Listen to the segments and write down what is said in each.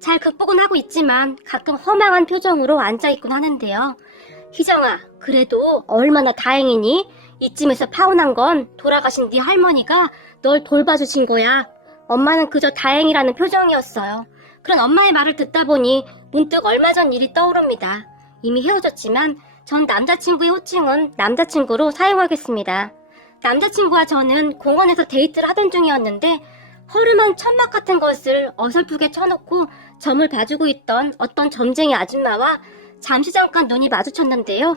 잘 극복은 하고 있지만 가끔 허망한 표정으로 앉아있곤 하는데요. 희정아, 그래도 얼마나 다행이니? 이쯤에서 파혼한 건 돌아가신 네 할머니가 널 돌봐주신 거야. 엄마는 그저 다행이라는 표정이었어요. 그런 엄마의 말을 듣다 보니 문득 얼마 전 일이 떠오릅니다. 이미 헤어졌지만 전 남자친구의 호칭은 남자친구로 사용하겠습니다. 남자친구와 저는 공원에서 데이트를 하던 중이었는데 허름한 천막 같은 것을 어설프게 쳐놓고 점을 봐주고 있던 어떤 점쟁이 아줌마와 잠시 잠깐 눈이 마주쳤는데요.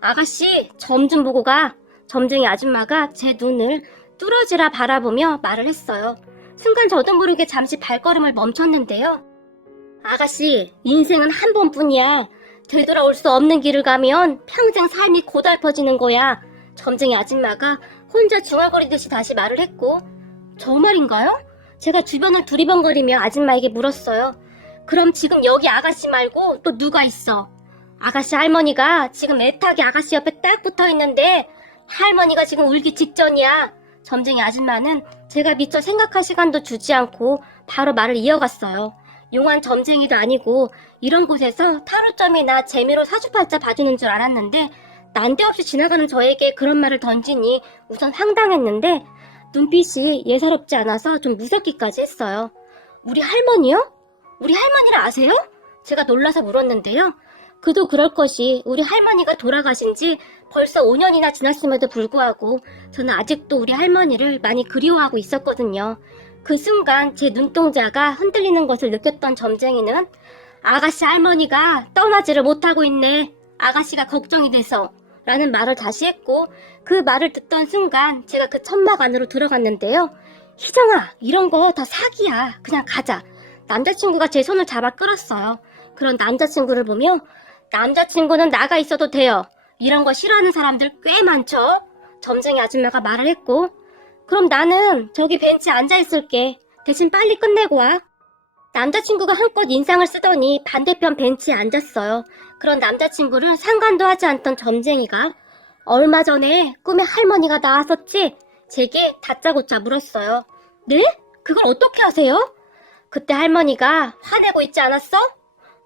아가씨, 점 좀 보고 가. 점쟁이 아줌마가 제 눈을 뚫어지라 바라보며 말을 했어요. 순간 저도 모르게 잠시 발걸음을 멈췄는데요. 아가씨, 인생은 한 번뿐이야. 되돌아올 수 없는 길을 가면 평생 삶이 고달퍼지는 거야. 점쟁이 아줌마가 혼자 중얼거리듯이 다시 말을 했고, 정말인가요? 제가 주변을 두리번거리며 아줌마에게 물었어요. 그럼 지금 여기 아가씨 말고 또 누가 있어? 아가씨 할머니가 지금 애타게 아가씨 옆에 딱 붙어 있는데 할머니가 지금 울기 직전이야. 점쟁이 아줌마는 제가 미처 생각할 시간도 주지 않고 바로 말을 이어갔어요. 용한 점쟁이도 아니고 이런 곳에서 타로점이나 재미로 사주팔자 봐주는 줄 알았는데 난데없이 지나가는 저에게 그런 말을 던지니 우선 황당했는데 눈빛이 예사롭지 않아서 좀 무섭기까지 했어요. 우리 할머니요? 우리 할머니를 아세요? 제가 놀라서 물었는데요. 그도 그럴 것이 우리 할머니가 돌아가신 지 벌써 5년이나 지났음에도 불구하고 저는 아직도 우리 할머니를 많이 그리워하고 있었거든요. 그 순간 제 눈동자가 흔들리는 것을 느꼈던 점쟁이는 아가씨 할머니가 떠나지를 못하고 있네. 아가씨가 걱정이 돼서. 라는 말을 다시 했고 그 말을 듣던 순간 제가 그 천막 안으로 들어갔는데요. 희정아, 이런 거 다 사기야. 그냥 가자. 남자친구가 제 손을 잡아 끌었어요. 그런 남자친구를 보며 남자친구는 나가 있어도 돼요. 이런 거 싫어하는 사람들 꽤 많죠? 점쟁이 아줌마가 말을 했고 그럼 나는 저기 벤치에 앉아 있을게. 대신 빨리 끝내고 와. 남자친구가 한껏 인상을 쓰더니 반대편 벤치에 앉았어요. 그런 남자친구를 상관도 하지 않던 점쟁이가 얼마 전에 꿈에 할머니가 나왔었지? 제게 다짜고짜 물었어요. 네? 그걸 어떻게 하세요? 그때 할머니가 화내고 있지 않았어?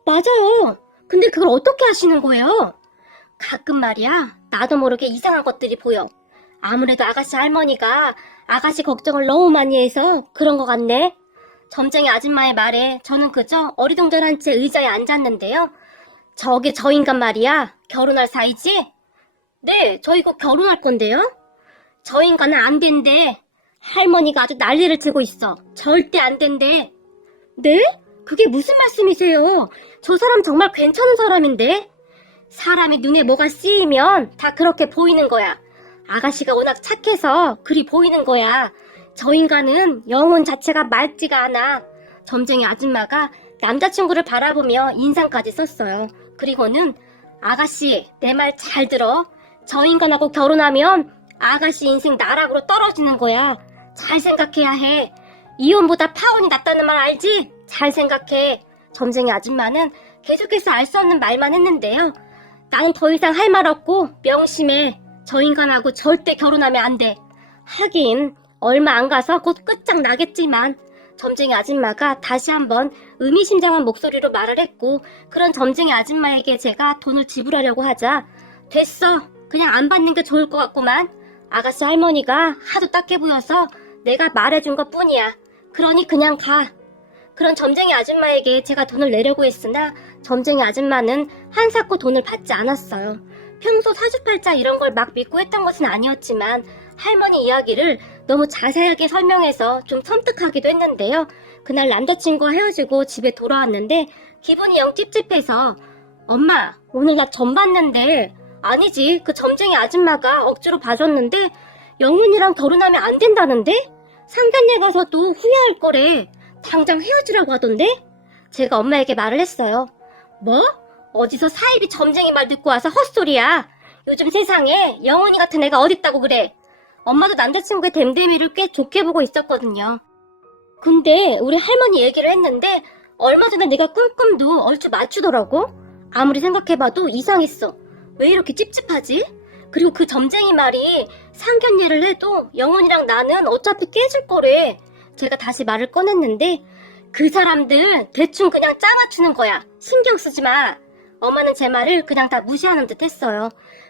맞아요. 근데 그걸 어떻게 하시는 거예요? 가끔 말이야, 나도 모르게 이상한 것들이 보여. 아무래도 아가씨 할머니가 아가씨 걱정을 너무 많이 해서 그런 것 같네. 점쟁이 아줌마의 말에 저는 그저 어리둥절한 채 의자에 앉았는데요. 저게 저 인간 말이야. 결혼할 사이지? 네, 저희 곧 결혼할 건데요. 저 인간은 안 된대. 할머니가 아주 난리를 치고 있어. 절대 안 된대. 네? 그게 무슨 말씀이세요? 저 사람 정말 괜찮은 사람인데? 사람이 눈에 뭐가 씌이면 다 그렇게 보이는 거야. 아가씨가 워낙 착해서 그리 보이는 거야. 저 인간은 영혼 자체가 맑지가 않아. 점쟁이 아줌마가 남자친구를 바라보며 인상까지 썼어요. 그리고는 아가씨 내 말 잘 들어. 저 인간하고 결혼하면 아가씨 인생 나락으로 떨어지는 거야. 잘 생각해야 해. 이혼보다 파혼이 낫다는 말 알지? 잘 생각해. 점쟁이 아줌마는 계속해서 알 수 없는 말만 했는데요. 나는 더 이상 할 말 없고 명심해. 저 인간하고 절대 결혼하면 안 돼. 하긴 얼마 안 가서 곧 끝장 나겠지만 점쟁이 아줌마가 다시 한번 의미심장한 목소리로 말을 했고 그런 점쟁이 아줌마에게 제가 돈을 지불하려고 하자 됐어 그냥 안 받는 게 좋을 것 같구만 아가씨 할머니가 하도 딱해 보여서 내가 말해준 것 뿐이야 그러니 그냥 가. 그런 점쟁이 아줌마에게 제가 돈을 내려고 했으나 점쟁이 아줌마는 한사코 돈을 받지 않았어요. 평소 사주팔자 이런 걸 막 믿고 했던 것은 아니었지만 할머니 이야기를 너무 자세하게 설명해서 좀 섬뜩하기도 했는데요. 그날 남자친구와 헤어지고 집에 돌아왔는데 기분이 영 찝찝해서 엄마 오늘 나 점 봤는데 아니지. 그 점쟁이 아줌마가 억지로 봐줬는데 영훈이랑 결혼하면 안 된다는데 상견례 가서도 후회할 거래 당장 헤어지라고 하던데 제가 엄마에게 말을 했어요. 뭐? 어디서 사이비 점쟁이 말 듣고 와서 헛소리야. 요즘 세상에 영훈이 같은 애가 어딨다고 그래. 엄마도 남자친구의 댐댐이를 꽤 좋게 보고 있었거든요. 근데 우리 할머니 얘기를 했는데 얼마 전에 내가 꿈꿈도 얼추 맞추더라고. 아무리 생각해봐도 이상했어. 왜 이렇게 찝찝하지? 그리고 그 점쟁이 말이 상견례를 해도 영훈이랑 나는 어차피 깨질 거래. 제가 다시 말을 꺼냈는데 그 사람들 대충 그냥 짜맞추는 거야. 신경 쓰지 마. 엄마는 제 말을 그냥 다 무시하는 듯 했어요.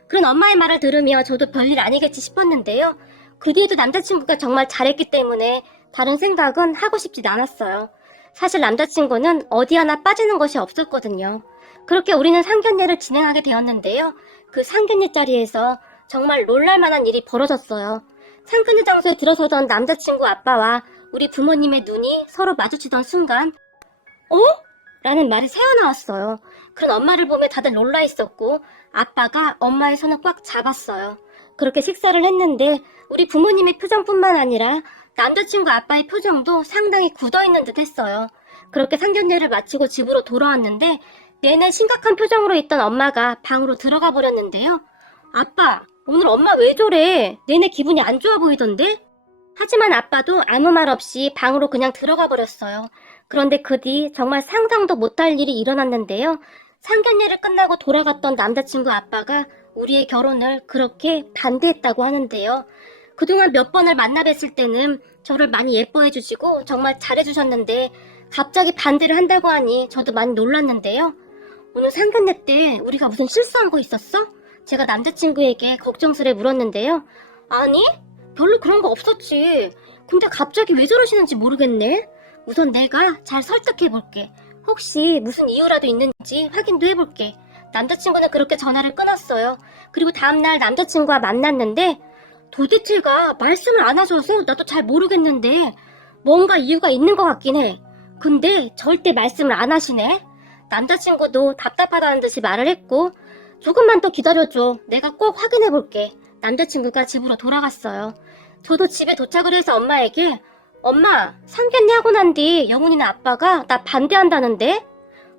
그런 엄마의 말을 들으며 저도 별일 아니겠지 싶었는데요. 그 뒤에도 남자친구가 정말 잘했기 때문에 다른 생각은 하고 싶진 않았어요. 사실 남자친구는 어디 하나 빠지는 것이 없었거든요. 그렇게 우리는 상견례를 진행하게 되었는데요. 그 상견례 자리에서 정말 놀랄만한 일이 벌어졌어요. 상견례 장소에 들어서던 남자친구 아빠와 우리 부모님의 눈이 서로 마주치던 순간, 어? 라는 말이 새어나왔어요. 그런 엄마를 보며 다들 놀라 있었고, 아빠가 엄마의 손을 꽉 잡았어요. 그렇게 식사를 했는데, 우리 부모님의 표정뿐만 아니라, 남자친구 아빠의 표정도 상당히 굳어있는 듯 했어요. 그렇게 상견례를 마치고 집으로 돌아왔는데, 내내 심각한 표정으로 있던 엄마가 방으로 들어가 버렸는데요. 아빠, 오늘 엄마 왜 저래? 내내 기분이 안 좋아 보이던데? 하지만 아빠도 아무 말 없이 방으로 그냥 들어가 버렸어요. 그런데 그 뒤 정말 상상도 못할 일이 일어났는데요. 상견례를 끝나고 돌아갔던 남자친구 아빠가 우리의 결혼을 그렇게 반대했다고 하는데요. 그동안 몇 번을 만나 뵀을 때는 저를 많이 예뻐해 주시고 정말 잘해 주셨는데 갑자기 반대를 한다고 하니 저도 많이 놀랐는데요. 오늘 상견례 때 우리가 무슨 실수한 거 있었어? 제가 남자친구에게 걱정스레 물었는데요. 아니, 별로 그런 거 없었지. 근데 갑자기 왜 저러시는지 모르겠네. 우선 내가 잘 설득해 볼게. 혹시 무슨 이유라도 있는지 확인도 해볼게. 남자친구는 그렇게 전화를 끊었어요. 그리고 다음날 남자친구와 만났는데 도대체가 말씀을 안 하셔서 나도 잘 모르겠는데 뭔가 이유가 있는 것 같긴 해. 근데 절대 말씀을 안 하시네. 남자친구도 답답하다는 듯이 말을 했고 조금만 더 기다려줘. 내가 꼭 확인해 볼게. 남자친구가 집으로 돌아갔어요. 저도 집에 도착을 해서 엄마에게 엄마 상견례 하고 난 뒤 영훈이나 아빠가 나 반대한다는데?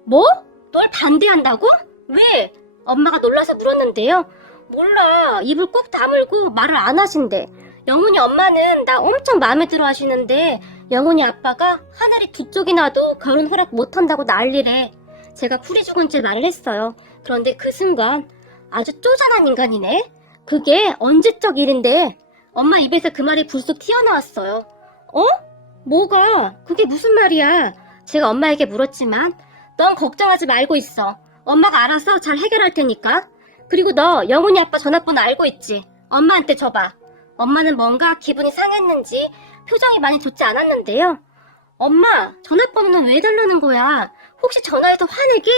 뭐? 널 반대한다고? 왜? 엄마가 놀라서 물었는데요. 몰라. 입을 꼭 다물고 말을 안 하신대. 영훈이 엄마는 나 엄청 마음에 들어 하시는데 영훈이 아빠가 하늘이 두 쪽이 나도 결혼 허락 못 한다고 난리래. 제가 풀이 죽은 채 말을 했어요. 그런데 그 순간 아주 쪼잔한 인간이네. 그게 언제적 일인데 엄마 입에서 그 말이 불쑥 튀어나왔어요. 어? 뭐가? 그게 무슨 말이야? 제가 엄마에게 물었지만 넌 걱정하지 말고 있어. 엄마가 알아서 잘 해결할 테니까. 그리고 너 영훈이 아빠 전화번호 알고 있지? 엄마한테 줘봐. 엄마는 뭔가 기분이 상했는지 표정이 많이 좋지 않았는데요. 엄마, 전화번호는 왜 달라는 거야? 혹시 전화해서 화내기?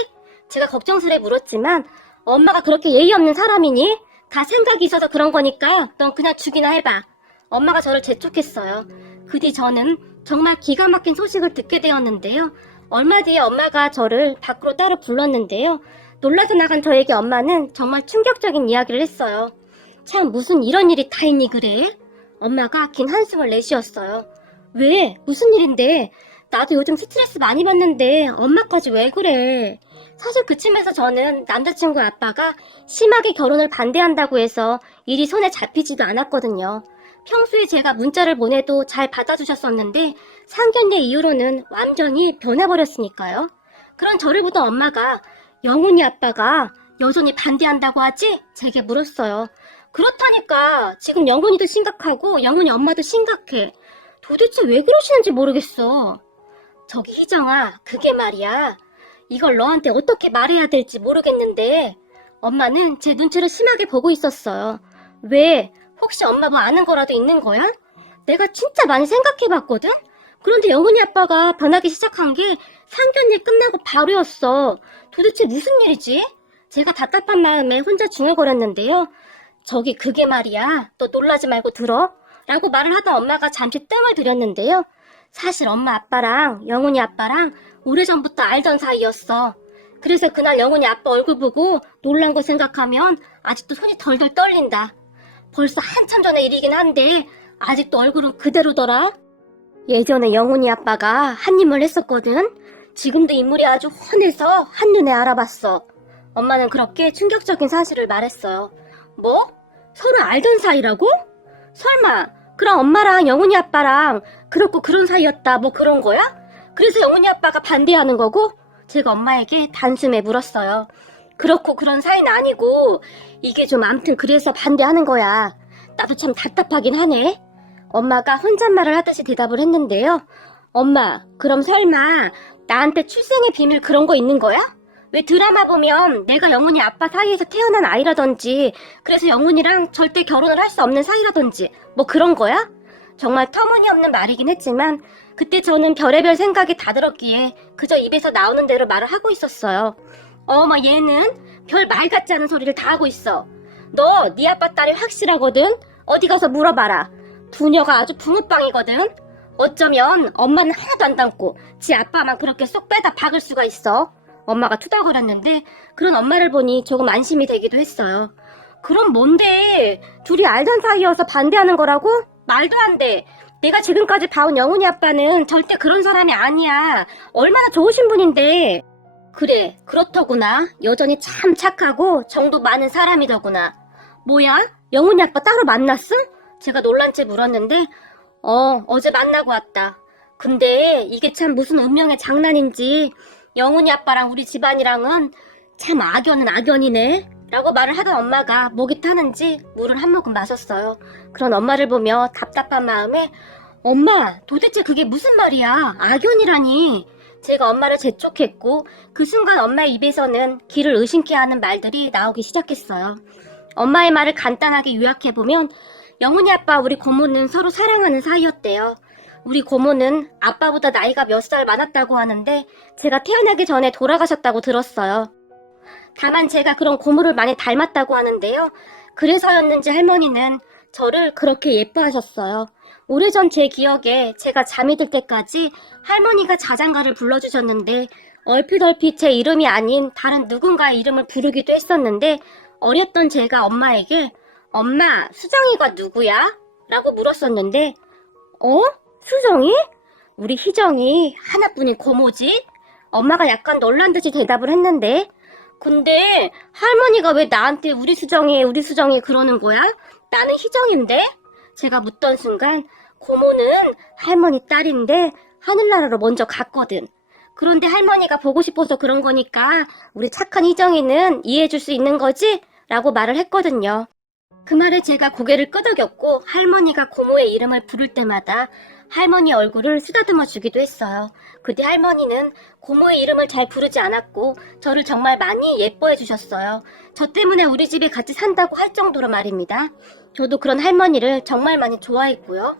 제가 걱정스레 물었지만 엄마가 그렇게 예의 없는 사람이니? 다 생각이 있어서 그런 거니까 넌 그냥 주기나 해봐. 엄마가 저를 재촉했어요. 그 뒤 저는 정말 기가 막힌 소식을 듣게 되었는데요. 얼마 뒤에 엄마가 저를 밖으로 따로 불렀는데요. 놀라서 나간 저에게 엄마는 정말 충격적인 이야기를 했어요. 참 무슨 이런 일이 다 있니 그래? 엄마가 긴 한숨을 내쉬었어요. 왜? 무슨 일인데? 나도 요즘 스트레스 많이 받는데 엄마까지 왜 그래? 사실 그쯤에서 저는 남자친구 아빠가 심하게 결혼을 반대한다고 해서 일이 손에 잡히지도 않았거든요. 평소에 제가 문자를 보내도 잘 받아주셨었는데 상견례 이후로는 완전히 변해버렸으니까요. 그런 저를 보던 엄마가 영훈이 아빠가 여전히 반대한다고 하지? 제게 물었어요. 그렇다니까 지금 영훈이도 심각하고 영훈이 엄마도 심각해. 도대체 왜 그러시는지 모르겠어. 저기 희정아, 그게 말이야. 이걸 너한테 어떻게 말해야 될지 모르겠는데 엄마는 제 눈치를 심하게 보고 있었어요. 왜? 혹시 엄마 뭐 아는 거라도 있는 거야? 내가 진짜 많이 생각해 봤거든? 그런데 영훈이 아빠가 변하기 시작한 게 상견례 끝나고 바로였어. 도대체 무슨 일이지? 제가 답답한 마음에 혼자 중얼거렸는데요. 저기 그게 말이야. 너 놀라지 말고 들어. 라고 말을 하던 엄마가 잠시 뜸을 들였는데요. 사실 엄마 아빠랑 영훈이 아빠랑 오래전부터 알던 사이였어. 그래서 그날 영훈이 아빠 얼굴 보고 놀란 거 생각하면 아직도 손이 덜덜 떨린다. 벌써 한참 전의 일이긴 한데 아직도 얼굴은 그대로더라. 예전에 영훈이 아빠가 한입을 했었거든. 지금도 인물이 아주 훤해서 한눈에 알아봤어. 엄마는 그렇게 충격적인 사실을 말했어요. 뭐? 서로 알던 사이라고? 설마 그럼 엄마랑 영훈이 아빠랑 그렇고 그런 사이였다 뭐 그런 거야? 그래서 영훈이 아빠가 반대하는 거고? 제가 엄마에게 단숨에 물었어요. 그렇고 그런 사이는 아니고 이게 좀 암튼 그래서 반대하는 거야. 나도 참 답답하긴 하네. 엄마가 혼잣말을 하듯이 대답을 했는데요. 엄마, 그럼 설마 나한테 출생의 비밀 그런 거 있는 거야? 왜 드라마 보면 내가 영훈이 아빠 사이에서 태어난 아이라든지 그래서 영훈이랑 절대 결혼을 할 수 없는 사이라든지 뭐 그런 거야? 정말 터무니없는 말이긴 했지만 그때 저는 별의별 생각이 다 들었기에 그저 입에서 나오는 대로 말을 하고 있었어요. 어머 얘는 별 말 같지 않은 소리를 다 하고 있어. 너 네 아빠 딸이 확실하거든? 어디 가서 물어봐라. 부녀가 아주 붕어빵이거든? 어쩌면 엄마는 하나도 안 닮고 지 아빠만 그렇게 쏙 빼다 박을 수가 있어. 엄마가 투덜거렸는데 그런 엄마를 보니 조금 안심이 되기도 했어요. 그럼 뭔데? 둘이 알던 사이여서 반대하는 거라고? 말도 안 돼. 내가 지금까지 봐온 영훈이 아빠는 절대 그런 사람이 아니야. 얼마나 좋으신 분인데. 그래, 그렇더구나. 여전히 참 착하고 정도 많은 사람이더구나. 뭐야? 영훈이 아빠 따로 만났어? 제가 놀란 채 물었는데, 어, 어제 만나고 왔다. 근데 이게 참 무슨 운명의 장난인지 영훈이 아빠랑 우리 집안이랑은 참 악연은 악연이네. 라고 말을 하던 엄마가 목이 타는지 물을 한 모금 마셨어요. 그런 엄마를 보며 답답한 마음에 엄마, 도대체 그게 무슨 말이야? 악연이라니. 제가 엄마를 재촉했고 그 순간 엄마의 입에서는 귀를 의심케 하는 말들이 나오기 시작했어요. 엄마의 말을 간단하게 요약해보면 영훈이 아빠 우리 고모는 서로 사랑하는 사이였대요. 우리 고모는 아빠보다 나이가 몇 살 많았다고 하는데 제가 태어나기 전에 돌아가셨다고 들었어요. 다만 제가 그런 고모를 많이 닮았다고 하는데요. 그래서였는지 할머니는 저를 그렇게 예뻐하셨어요. 오래전 제 기억에 제가 잠이 들 때까지 할머니가 자장가를 불러주셨는데 얼핏 얼핏 제 이름이 아닌 다른 누군가의 이름을 부르기도 했었는데 어렸던 제가 엄마에게 엄마 수정이가 누구야? 라고 물었었는데 어? 수정이? 우리 희정이 하나뿐인 고모지? 엄마가 약간 놀란 듯이 대답을 했는데 근데 할머니가 왜 나한테 우리 수정이 우리 수정이 그러는 거야? 나는 희정인데? 제가 묻던 순간 고모는 할머니 딸인데 하늘나라로 먼저 갔거든. 그런데 할머니가 보고 싶어서 그런 거니까 우리 착한 희정이는 이해해 줄 수 있는 거지? 라고 말을 했거든요. 그 말에 제가 고개를 끄덕였고 할머니가 고모의 이름을 부를 때마다 할머니 얼굴을 쓰다듬어 주기도 했어요. 그때 할머니는 고모의 이름을 잘 부르지 않았고 저를 정말 많이 예뻐해 주셨어요. 저 때문에 우리 집에 같이 산다고 할 정도로 말입니다. 저도 그런 할머니를 정말 많이 좋아했고요.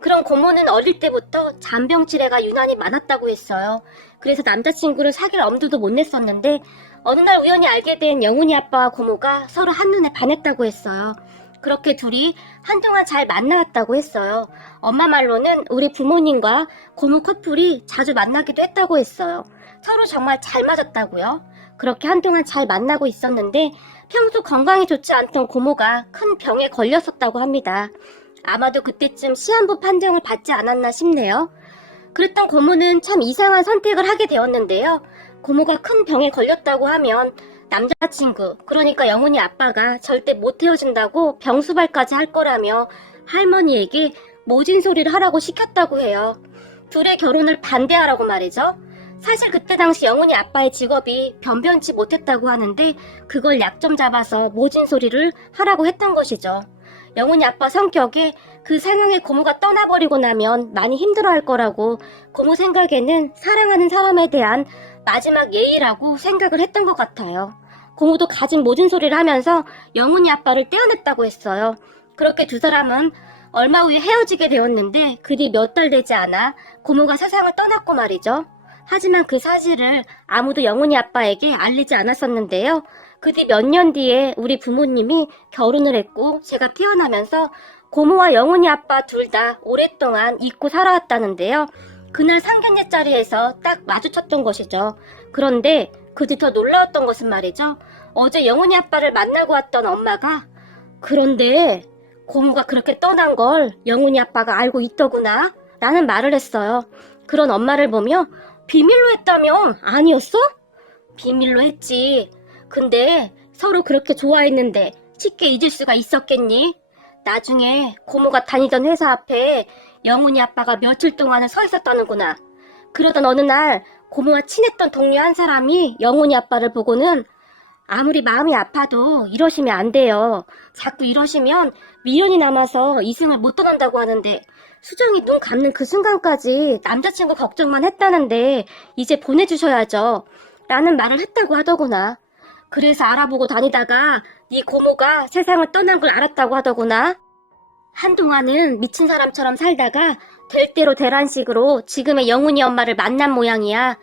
그런 고모는 어릴 때부터 잔병치레가 유난히 많았다고 했어요. 그래서 남자친구를 사귈 엄두도 못 냈었는데 어느 날 우연히 알게 된 영훈이 아빠와 고모가 서로 한눈에 반했다고 했어요. 그렇게 둘이 한동안 잘 만나왔다고 했어요. 엄마 말로는 우리 부모님과 고모 커플이 자주 만나기도 했다고 했어요. 서로 정말 잘 맞았다고요. 그렇게 한동안 잘 만나고 있었는데 평소 건강이 좋지 않던 고모가 큰 병에 걸렸었다고 합니다. 아마도 그때쯤 시한부 판정을 받지 않았나 싶네요. 그랬던 고모는 참 이상한 선택을 하게 되었는데요. 고모가 큰 병에 걸렸다고 하면 남자친구, 그러니까 영훈이 아빠가 절대 못 헤어진다고 병수발까지 할 거라며 할머니에게 모진 소리를 하라고 시켰다고 해요. 둘의 결혼을 반대하라고 말이죠. 사실 그때 당시 영훈이 아빠의 직업이 변변치 못했다고 하는데 그걸 약점 잡아서 모진 소리를 하라고 했던 것이죠. 영훈이 아빠 성격에 그 상황에 고모가 떠나버리고 나면 많이 힘들어할 거라고 고모 생각에는 사랑하는 사람에 대한 마지막 예의라고 생각을 했던 것 같아요. 고모도 가진 모진 소리를 하면서 영훈이 아빠를 떼어냈다고 했어요. 그렇게 두 사람은 얼마 후에 헤어지게 되었는데 그 뒤 몇 달 되지 않아 고모가 세상을 떠났고 말이죠. 하지만 그 사실을 아무도 영훈이 아빠에게 알리지 않았었는데요. 그 뒤 몇 년 뒤에 우리 부모님이 결혼을 했고 제가 태어나면서 고모와 영훈이 아빠 둘 다 오랫동안 잊고 살아왔다는데요. 그날 상견례 자리에서 딱 마주쳤던 것이죠. 그런데 그뒤 더 놀라웠던 것은 말이죠. 어제 영훈이 아빠를 만나고 왔던 엄마가 그런데 고모가 그렇게 떠난 걸 영훈이 아빠가 알고 있더구나 라는 말을 했어요. 그런 엄마를 보며 비밀로 했다며 아니었어? 비밀로 했지. 근데 서로 그렇게 좋아했는데 쉽게 잊을 수가 있었겠니? 나중에 고모가 다니던 회사 앞에 영훈이 아빠가 며칠 동안을 서 있었다는구나. 그러던 어느 날 고모와 친했던 동료 한 사람이 영훈이 아빠를 보고는 아무리 마음이 아파도 이러시면 안 돼요. 자꾸 이러시면 미련이 남아서 이승을 못 떠난다고 하는데 수정이 눈 감는 그 순간까지 남자친구 걱정만 했다는데 이제 보내주셔야죠. 라는 말을 했다고 하더구나. 그래서 알아보고 다니다가 네 고모가 세상을 떠난 걸 알았다고 하더구나. 한동안은 미친 사람처럼 살다가 될 대로 되란식으로 지금의 영훈이 엄마를 만난 모양이야.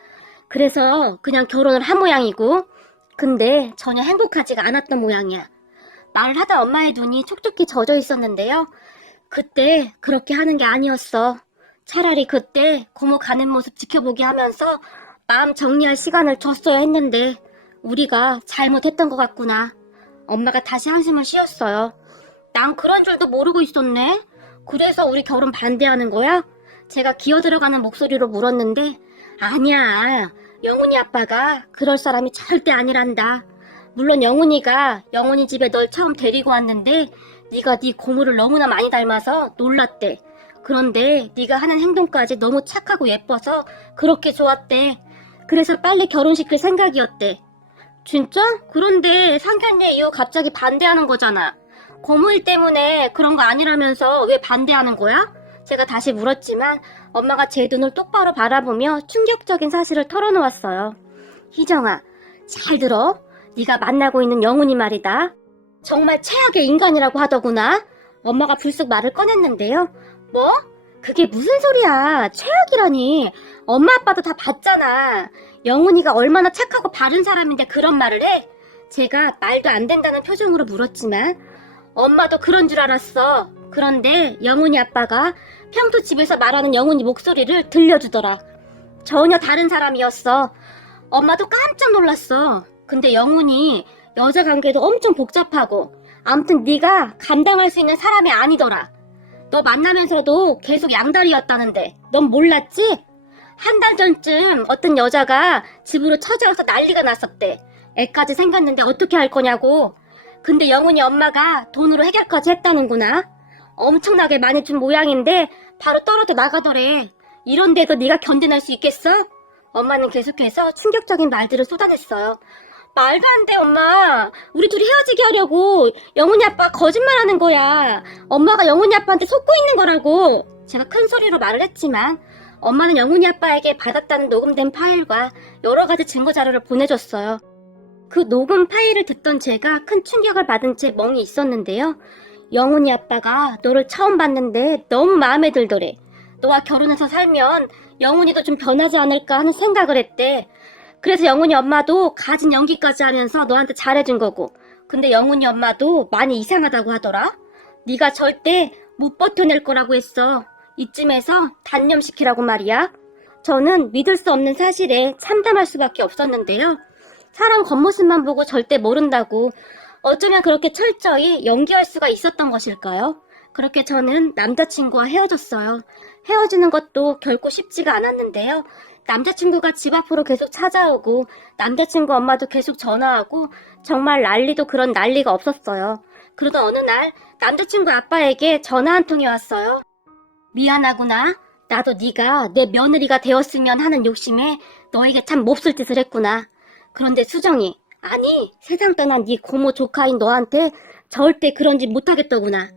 그래서 그냥 결혼을 한 모양이고 근데 전혀 행복하지가 않았던 모양이야. 말을 하다 엄마의 눈이 촉촉히 젖어 있었는데요. 그때 그렇게 하는 게 아니었어. 차라리 그때 고모 가는 모습 지켜보게 하면서 마음 정리할 시간을 줬어야 했는데 우리가 잘못했던 것 같구나. 엄마가 다시 한숨을 쉬었어요. 난 그런 줄도 모르고 있었네. 그래서 우리 결혼 반대하는 거야? 제가 기어 들어가는 목소리로 물었는데 아니야. 영훈이 아빠가 그럴 사람이 절대 아니란다. 물론 영훈이가 영훈이 집에 널 처음 데리고 왔는데 네가 네 고모를 너무나 많이 닮아서 놀랐대. 그런데 네가 하는 행동까지 너무 착하고 예뻐서 그렇게 좋았대. 그래서 빨리 결혼시킬 생각이었대. 진짜? 그런데 상견례 이후 갑자기 반대하는 거잖아. 고모일 때문에 그런 거 아니라면서 왜 반대하는 거야? 제가 다시 물었지만 엄마가 제 눈을 똑바로 바라보며 충격적인 사실을 털어놓았어요. 희정아, 잘 들어. 네가 만나고 있는 영훈이 말이다. 정말 최악의 인간이라고 하더구나. 엄마가 불쑥 말을 꺼냈는데요. 뭐? 그게 무슨 소리야? 최악이라니. 엄마 아빠도 다 봤잖아. 영훈이가 얼마나 착하고 바른 사람인데 그런 말을 해? 제가 말도 안 된다는 표정으로 물었지만 엄마도 그런 줄 알았어. 그런데 영훈이 아빠가 평소 집에서 말하는 영훈이 목소리를 들려주더라. 전혀 다른 사람이었어. 엄마도 깜짝 놀랐어. 근데 영훈이 여자 관계도 엄청 복잡하고 암튼 네가 감당할 수 있는 사람이 아니더라. 너 만나면서도 계속 양다리였다는데 넌 몰랐지? 한 달 전쯤 어떤 여자가 집으로 찾아와서 난리가 났었대. 애까지 생겼는데 어떻게 할 거냐고. 근데 영훈이 엄마가 돈으로 해결까지 했다는구나. 엄청나게 많이 준 모양인데 바로 떨어져 나가더래. 이런데도 네가 견뎌낼 수 있겠어? 엄마는 계속해서 충격적인 말들을 쏟아냈어요. 말도 안 돼, 엄마. 우리 둘이 헤어지게 하려고 영훈이 아빠 거짓말 하는 거야. 엄마가 영훈이 아빠한테 속고 있는 거라고. 제가 큰 소리로 말을 했지만 엄마는 영훈이 아빠에게 받았다는 녹음된 파일과 여러 가지 증거 자료를 보내줬어요. 그 녹음 파일을 듣던 제가 큰 충격을 받은 채 멍이 있었는데요. 영훈이 아빠가 너를 처음 봤는데 너무 마음에 들더래. 너와 결혼해서 살면 영훈이도 좀 변하지 않을까 하는 생각을 했대. 그래서 영훈이 엄마도 가진 연기까지 하면서 너한테 잘해준 거고. 근데 영훈이 엄마도 많이 이상하다고 하더라. 네가 절대 못 버텨낼 거라고 했어. 이쯤에서 단념시키라고 말이야. 저는 믿을 수 없는 사실에 참담할 수밖에 없었는데요. 사람 겉모습만 보고 절대 모른다고 어쩌면 그렇게 철저히 연기할 수가 있었던 것일까요? 그렇게 저는 남자친구와 헤어졌어요. 헤어지는 것도 결코 쉽지가 않았는데요. 남자친구가 집 앞으로 계속 찾아오고 남자친구 엄마도 계속 전화하고 정말 난리도 그런 난리가 없었어요. 그러던 어느 날 남자친구 아빠에게 전화 한 통이 왔어요. 미안하구나. 나도 네가 내 며느리가 되었으면 하는 욕심에 너에게 참 몹쓸 짓을 했구나. 그런데 수정이 아니 세상 떠난 네 고모 조카인 너한테 절대 그런 짓 못하겠더구나.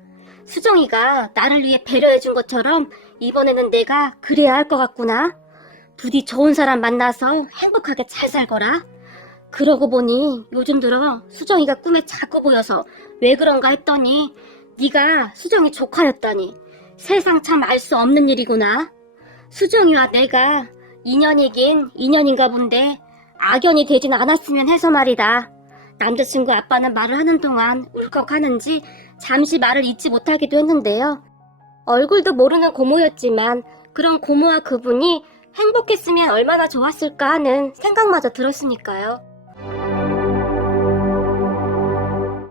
수정이가 나를 위해 배려해준 것처럼 이번에는 내가 그래야 할 것 같구나. 부디 좋은 사람 만나서 행복하게 잘 살거라. 그러고 보니 요즘 들어 수정이가 꿈에 자꾸 보여서 왜 그런가 했더니 네가 수정이 조카였다니 세상 참 알 수 없는 일이구나. 수정이와 내가 인연이긴 인연인가 본데 악연이 되진 않았으면 해서 말이다. 남자친구 아빠는 말을 하는 동안 울컥하는지 잠시 말을 잊지 못하기도 했는데요. 얼굴도 모르는 고모였지만 그런 고모와 그분이 행복했으면 얼마나 좋았을까 하는 생각마저 들었으니까요.